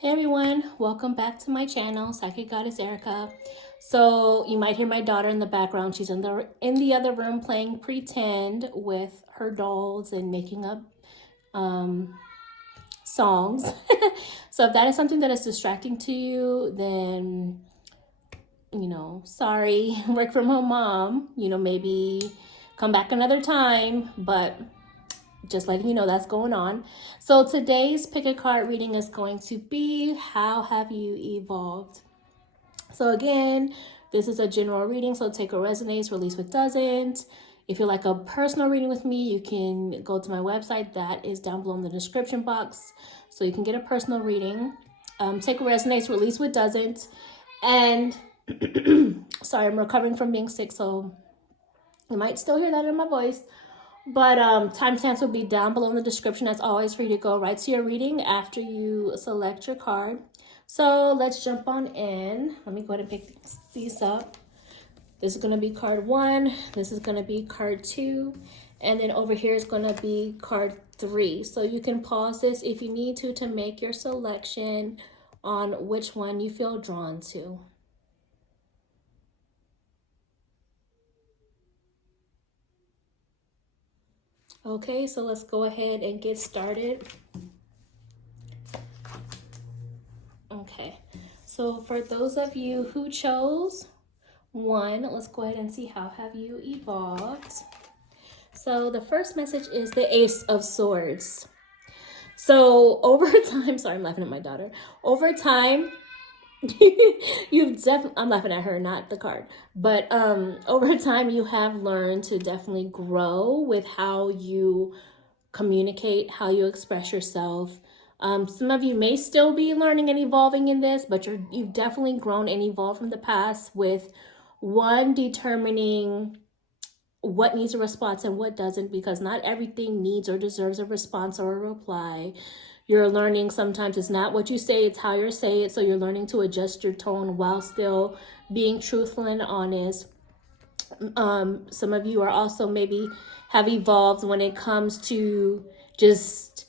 Hey everyone, welcome back to my channel, Psychic Goddess Erika. So you might hear my daughter in the background. She's in the other room playing pretend with her dolls and making up songs. So if that is something that is distracting to you, then sorry, work from home mom. Maybe come back another time, but just letting you know that's going on. So today's pick a card reading is going to be, how have you evolved? So again, this is a general reading, so take what resonates, release what doesn't. If you like a personal reading with me, you can go to my website. That is down below in the description box, so you can get a personal reading. Take what resonates, release what doesn't. And sorry, I'm recovering from being sick, so you might still hear that in my voice. But timestamps will be down below in the description, as always, for you to go right to your reading after you select your card. So let's jump on in. Let me go ahead and pick these up. This is going to be card 1. This is going to be card 2. And then over here is going to be card 3. So you can pause this if you need to make your selection on which one you feel drawn to. Okay, so let's go ahead and get started. Okay, so for those of you who chose 1, let's go ahead and see how have you evolved. So the first message is the Ace of Swords. So over time, sorry, I'm laughing at my daughter. Over time, I'm laughing at her, not the card, but over time you have learned to definitely grow with how you communicate, how you express yourself. Some of you may still be learning and evolving in this, but you've definitely grown and evolved from the past, with one determining what needs a response and what doesn't, because not everything needs or deserves a response or a reply. You're learning sometimes it's not what you say, it's how you say it. So you're learning to adjust your tone while still being truthful and honest. Some of you are also maybe have evolved when it comes to just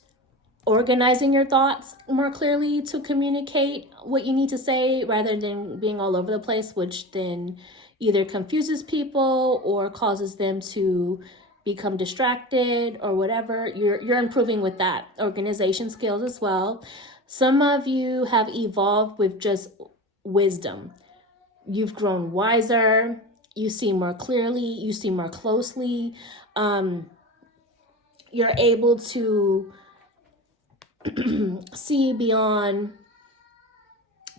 organizing your thoughts more clearly to communicate what you need to say, rather than being all over the place, which then either confuses people or causes them to become distracted or whatever. You're improving with that organization skills as well. Some of you have evolved with just wisdom. You've grown wiser. You see more clearly. You see more closely. You're able to see beyond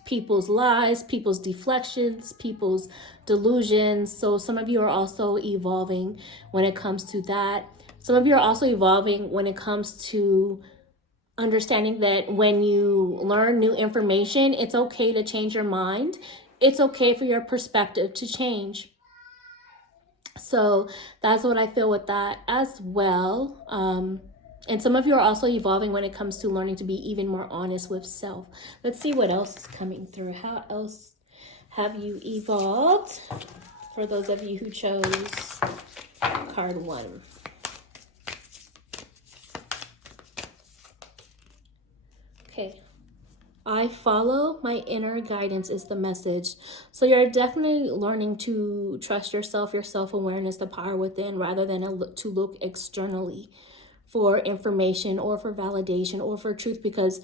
people's lies, people's deflections, people's delusions. So some of you are also evolving when it comes to that. Some of you are also evolving when it comes to understanding that when you learn new information, it's okay to change your mind. It's okay for your perspective to change. So that's what I feel with that as well. And some of you are also evolving when it comes to learning to be even more honest with self. Let's see what else is coming through. How else have you evolved? For those of you who chose card 1. Okay. I follow my inner guidance is the message. So you're definitely learning to trust yourself, your self-awareness, the power within, rather than to look externally for information or for validation or for truth, because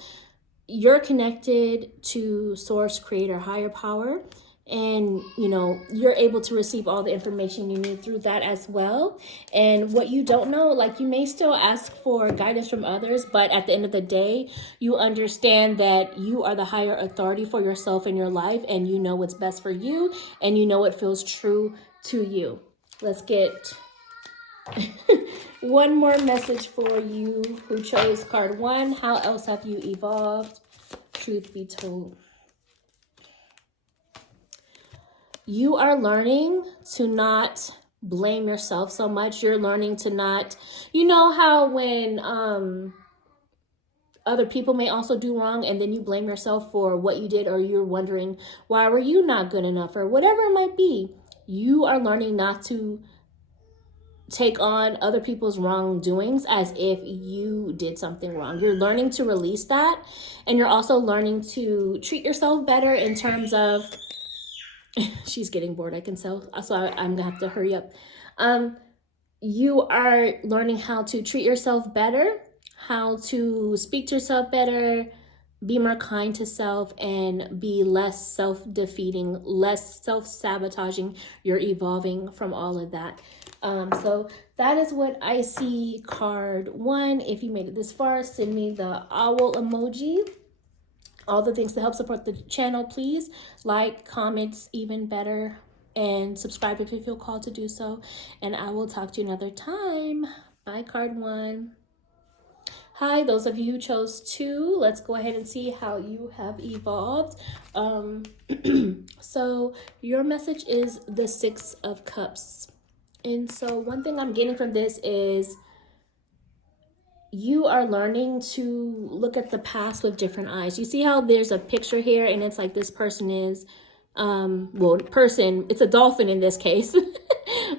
you're connected to source, creator, higher power, and you're able to receive all the information you need through that as well. And what you don't know, like, you may still ask for guidance from others, but at the end of the day, you understand that you are the higher authority for yourself in your life, and you know what's best for you, and you know what feels true to you. Let's get one more message for you who chose card 1. How else have you evolved? Truth be told. You are learning to not blame yourself so much. You're learning to not, how when other people may also do wrong, and then you blame yourself for what you did, or you're wondering, why were you not good enough, or whatever it might be. You are learning not to take on other people's wrongdoings as if you did something wrong. You're learning to release that, and you're also learning to treat yourself better in terms of she's getting bored, I can tell, so I'm gonna have to hurry up. You are learning how to treat yourself better, how to speak to yourself better, be more kind to self, and be less self-defeating, less self-sabotaging. You're evolving from all of that. So that is what I see, card 1. If you made it this far, send me the owl emoji. All the things to help support the channel, please. Like, comments, even better. And subscribe if you feel called to do so. And I will talk to you another time. Bye, card 1. Hi, those of you who chose 2, let's go ahead and see how you have evolved. So your message is the 6 of Cups. And so one thing I'm getting from this is you are learning to look at the past with different eyes. You see how there's a picture here and it's like this person is, it's a dolphin in this case,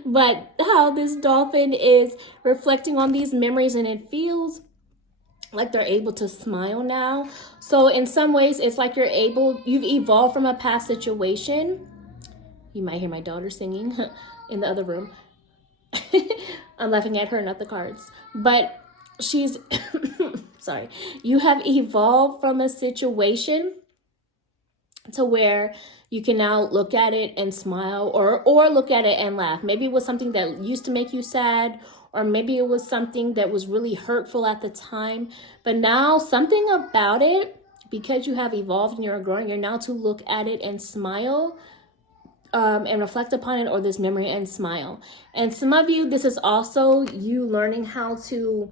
but how this dolphin is reflecting on these memories, and it feels like they're able to smile now. So in some ways, it's like you've evolved from a past situation. You might hear my daughter singing in the other room. I'm laughing at her, not the cards. But she's, sorry. You have evolved from a situation to where you can now look at it and smile, or look at it and laugh. Maybe it was something that used to make you sad, or maybe it was something that was really hurtful at the time. But now something about it, because you have evolved and you're growing, you're now to look at it and smile, and reflect upon it, or this memory, and smile. And some of you, this is also you learning how to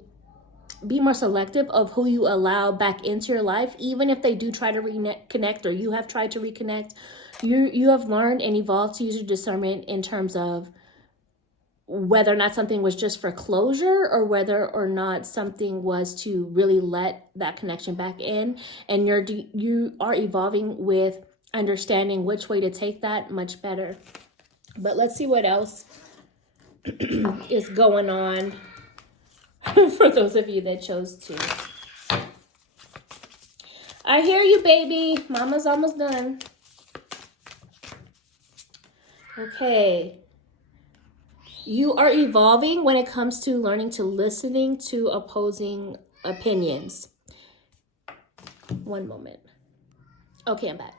be more selective of who you allow back into your life, even if they do try to reconnect, or you have tried to reconnect. You have learned and evolved to use your discernment in terms of whether or not something was just for closure, or whether or not something was to really let that connection back in. And you are evolving with understanding which way to take that much better. But let's see what else is going on for those of you that chose to. I hear you, baby. Mama's almost done. Okay. You are evolving when it comes to learning to listening to opposing opinions. One moment. Okay, I'm back.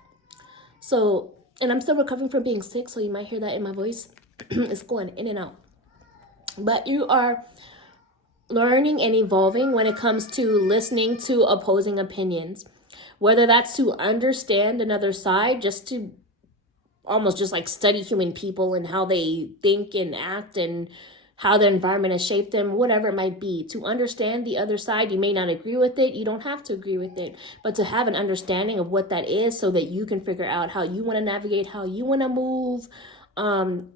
So, and I'm still recovering from being sick, so you might hear that in my voice. It's going in and out. But you are learning and evolving when it comes to listening to opposing opinions. Whether that's to understand another side, just to almost just like study human people and how they think and act and how the environment has shaped them, whatever it might be. To understand the other side, you may not agree with it. You don't have to agree with it, but to have an understanding of what that is so that you can figure out how you want to navigate, how you want to move,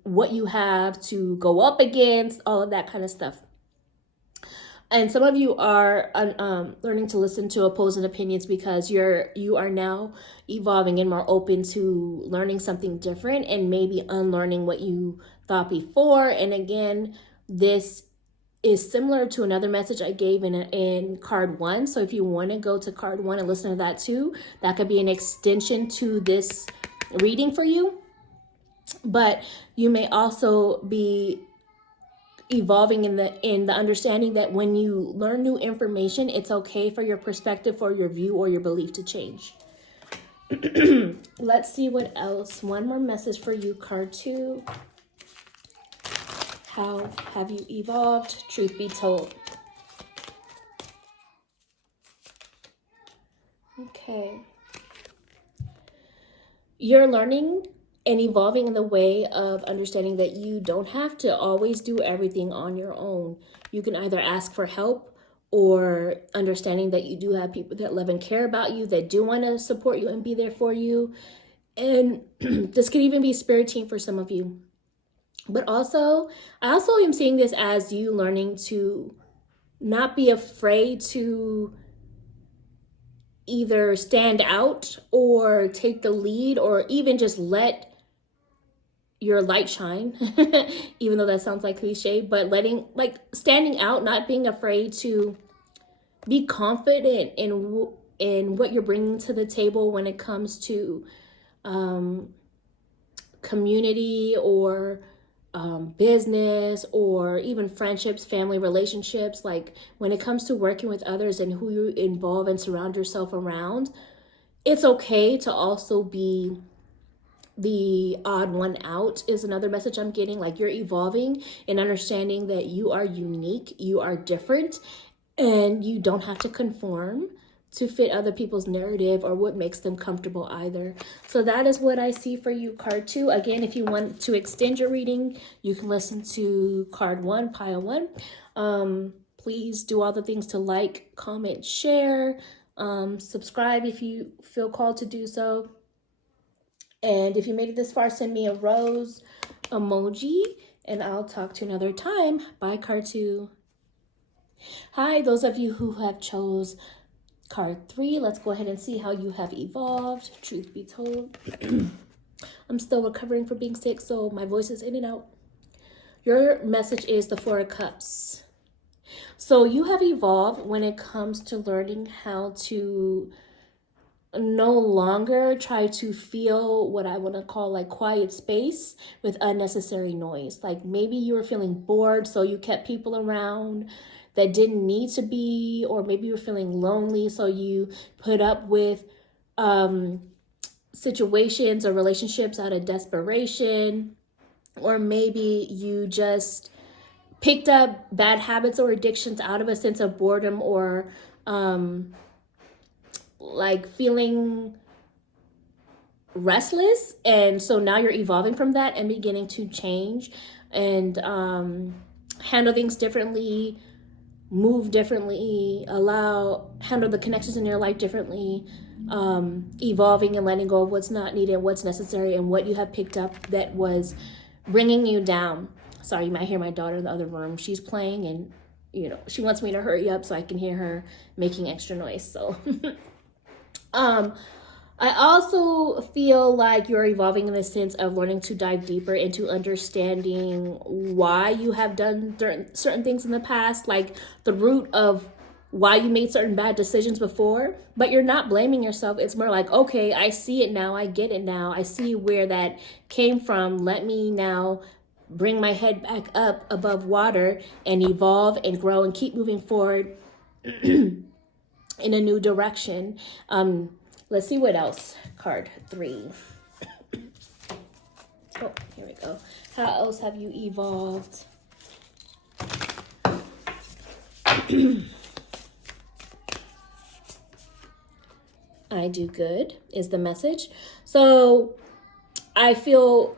what you have to go up against, all of that kind of stuff. And some of you are learning to listen to opposing opinions because you are now evolving and more open to learning something different and maybe unlearning what you thought before. And again, this is similar to another message I gave in card 1. So if you want to go to card 1 and listen to that too, that could be an extension to this reading for you. But you may also be evolving in the understanding that when you learn new information, it's okay for your perspective or your view or your belief to change. Let's see what else. One more message for you, card 2. How have you evolved? Truth be told. Okay. You're learning and evolving in the way of understanding that you don't have to always do everything on your own. You can either ask for help, or understanding that you do have people that love and care about you, that do want to support you and be there for you. And this could even be spirit team for some of you. But also, I also am seeing this as you learning to not be afraid to either stand out or take the lead, or even just let your light shine, even though that sounds like cliche, but standing out, not being afraid to be confident in what you're bringing to the table when it comes to community or business or even friendships, family relationships. Like when it comes to working with others and who you involve and surround yourself around, it's okay to also be the odd one out is another message I'm getting. Like you're evolving and understanding that you are unique, you are different, and you don't have to conform to fit other people's narrative or what makes them comfortable either. So that is what I see for you, card 2. Again, if you want to extend your reading, you can listen to card 1, pile 1. Please do all the things to like, comment, share, subscribe if you feel called to do so. And if you made it this far, send me a rose emoji, and I'll talk to you another time. Bye, card 2. Hi, those of you who have chose card 3, let's go ahead and see how you have evolved. Truth be told, I'm still recovering from being sick, so my voice is in and out. Your message is the 4 of Cups. So you have evolved when it comes to learning how to no longer try to feel what I want to call like quiet space with unnecessary noise. Like maybe you were feeling bored, so you kept people around that didn't need to be, or maybe you're feeling lonely, so you put up with situations or relationships out of desperation, or maybe you just picked up bad habits or addictions out of a sense of boredom or like feeling restless, and so now you're evolving from that and beginning to change and handle things differently, move differently, handle the connections in your life differently, evolving and letting go of what's not needed, what's necessary, and what you have picked up that was bringing you down. Sorry, you might hear my daughter in the other room. She's playing and, you know, she wants me to hurry up so I can hear her making extra noise. So I also feel like you're evolving in the sense of learning to dive deeper into understanding why you have done certain things in the past, like the root of why you made certain bad decisions before, but you're not blaming yourself. It's more like, okay, I see it now. I get it now. I see where that came from. Let me now bring my head back up above water and evolve and grow and keep moving forward in a new direction. Let's see what else. Card 3. Oh, here we go. How else have you evolved? I do good is the message. So I feel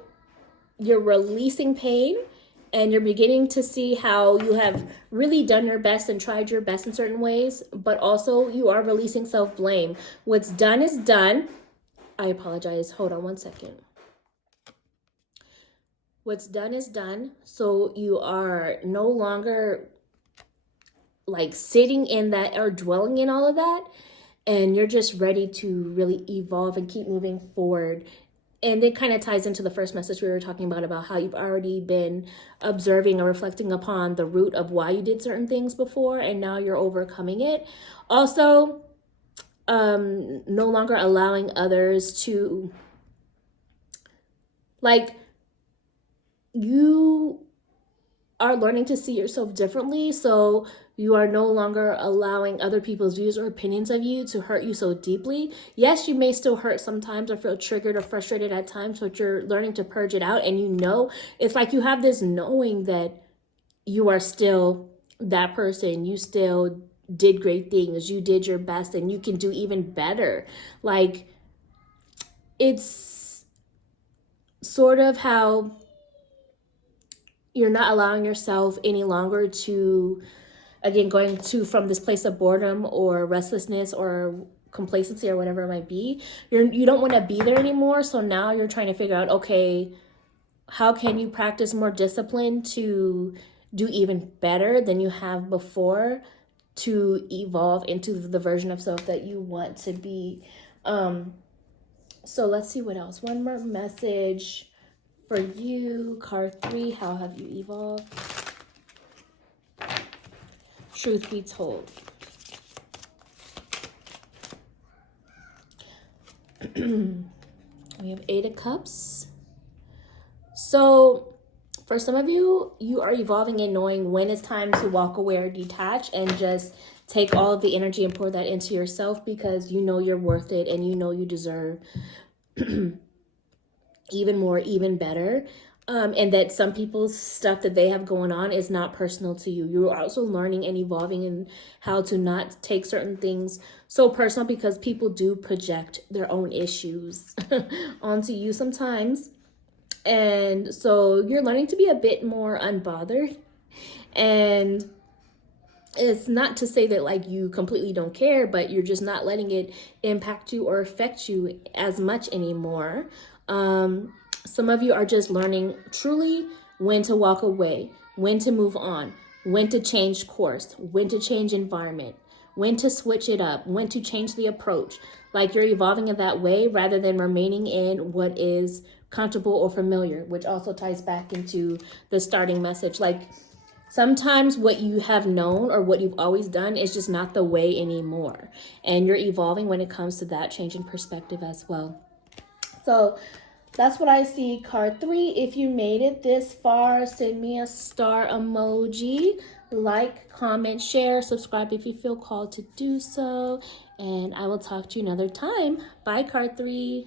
you're releasing pain and you're beginning to see how you have really done your best and tried your best in certain ways, but also you are releasing self-blame. What's done is done. I apologize. Hold on one second. What's done is done. So you are no longer like sitting in that or dwelling in all of that. And you're just ready to really evolve and keep moving forward. And it kind of ties into the first message we were talking about how you've already been observing or reflecting upon the root of why you did certain things before, and now you're overcoming it. Also, no longer allowing others to, like, you are learning to see yourself differently, so you are no longer allowing other people's views or opinions of you to hurt you so deeply. Yes, you may still hurt sometimes or feel triggered or frustrated at times, but you're learning to purge it out. And you know, it's like you have this knowing that you are still that person. You still did great things. You did your best and you can do even better. Like, it's sort of how you're not allowing yourself any longer to, again, going to from this place of boredom or restlessness or complacency or whatever it might be. You don't want to be there anymore. So now you're trying to figure out, okay, how can you practice more discipline to do even better than you have before, to evolve into the version of self that you want to be. So let's see what else. One more message For you, card 3, how have you evolved? Truth be told. We have 8 of Cups. So for some of you, you are evolving and knowing when it's time to walk away or detach and just take all of the energy and pour that into yourself, because you know you're worth it and you know you deserve even more, even better. And that some people's stuff that they have going on is not personal to you. You're also learning and evolving in how to not take certain things so personal, because people do project their own issues onto you sometimes. And so you're learning to be a bit more unbothered. And it's not to say that like you completely don't care, but you're just not letting it impact you or affect you as much anymore. Some of you are just learning truly when to walk away, when to move on, when to change course, when to change environment, when to switch it up, when to change the approach. Like you're evolving in that way rather than remaining in what is comfortable or familiar, which also ties back into the starting message. Like sometimes what you have known or what you've always done is just not the way anymore. And you're evolving when it comes to that change in perspective as well. So that's what I see, card 3. If you made it this far, send me a star emoji. Like, comment, share, subscribe if you feel called to do so. And I will talk to you another time. Bye, card 3.